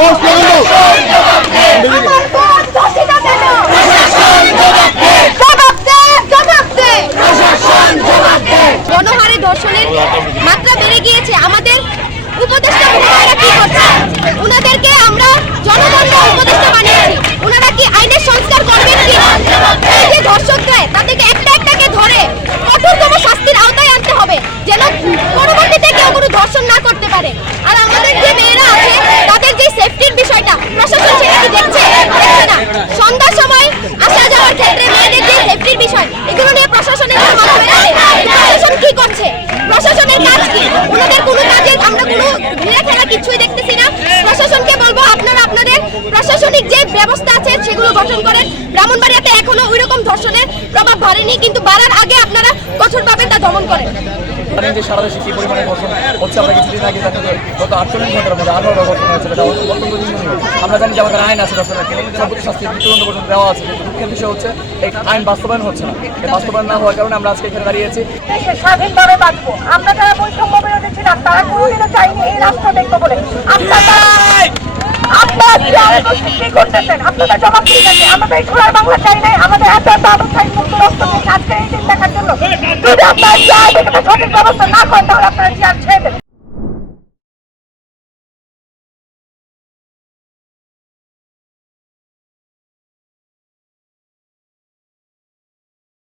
আমার প্রশাসনিক যে ব্যবস্থা আছে সেগুলো গঠন করেন। ব্রাহ্মণবাড়িয়াতে এখনও ওই রকম ধর্ষণের প্রভাব বাড়েনি কিন্তু বাড়ার আগে আপনারা কঠোরভাবে তা দমন করেন। জানেন যে সারা দেশে কি পরিমাণে ধর্ষণ হচ্ছে? আমরা কিছুদিন আগে দেখা যায় গত আটচল্লিশ ঘণ্টার মধ্যে আঠারোটা ঘটনা হয়েছে যেটা অত্যন্ত নিন্দনীয়। আমরা জানি যে আমাদের আইন আছে ধর্ষণের সর্বোচ্চ শাস্তি মৃত্যুদণ্ড পর্যন্ত দেওয়া আছে। কিন্তু দুঃখের বিষয় হচ্ছে এই আইন বাস্তবায়ন হচ্ছে না। এই বাস্তবায়ন না হওয়ার কারণে আমরা আজকে এখানে দাঁড়িয়েছি। স্বাধীনভাবে বাঁচবো আমরা যারা বৈষম্য বিরোধী ছিলাম তারা কোনোদিনও চাইনি এই রাষ্ট্র দেখব বলে। আপনারা আপনারা কি আমাদের সৃষ্টি করতেছেন, আপনারা জবাব দিতেছেন আমাদের এই খোলার বাংলা চাই নাই আমাদের এত এত অবস্থায় মুক্ত রক্ত আজকে এই দিন দেখার জন্য যদি আপনারা সঠিক ব্যবস্থা না করেন, তাহলে আপনারা চেয়ার ছেড়ে দেন